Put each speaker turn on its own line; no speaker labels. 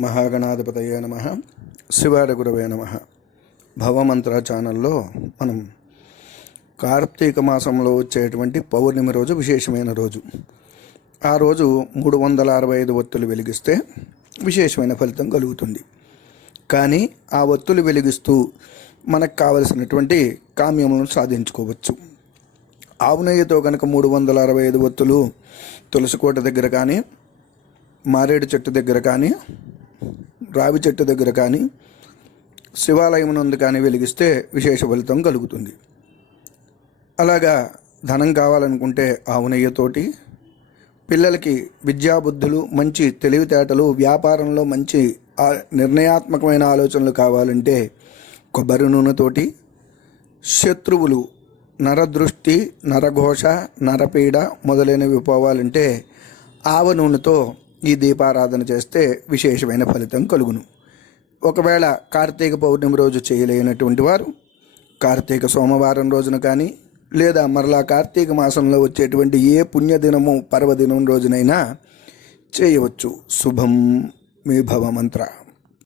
మహాగణాధిపతయే నమ. శివాడ గురవే నమ. భవమంత్ర ఛానల్లో మనం కార్తీక మాసంలో వచ్చేటువంటి పౌర్ణమి రోజు విశేషమైన రోజు. ఆ రోజు మూడు వందల అరవై ఐదు ఒత్తులు వెలిగిస్తే విశేషమైన ఫలితం కలుగుతుంది. కానీ ఆ ఒత్తులు వెలిగిస్తూ మనకు కావలసినటువంటి కామ్యములను సాధించుకోవచ్చు. ఆవునయ్యతో కనుక మూడు వందల అరవై ఐదు ఒత్తులు తులసికోట దగ్గర కానీ మారేడు చెట్టు దగ్గర కానీ రావి చెట్టు దగ్గర కానీ శివాలయం నందు కానీ వెలిగిస్తే విశేష ఫలితం కలుగుతుంది. అలాగా ధనం కావాలనుకుంటే ఆవునయ్యతోటి పిల్లలకి విద్యాబుద్ధులు మంచి తెలివితేటలు వ్యాపారంలో మంచి నిర్ణయాత్మకమైన ఆలోచనలు కావాలంటే కొబ్బరి నూనెతోటి శత్రువులు నరదృష్టి నరఘోష నరపీడ మొదలైనవి పోవాలంటే ఆవ నూనెతో ఈ దీపారాధన చేస్తే విశేషమైన ఫలితం కలుగును. ఒకవేళ కార్తీక పౌర్ణమి రోజు చేయలేనటువంటి వారు కార్తీక సోమవారం రోజున కానీ లేదా మరలా కార్తీక మాసంలో వచ్చేటువంటి ఏ పుణ్యదినము పర్వదినం రోజునైనా చేయవచ్చు. శుభం మీ భవ మంత్ర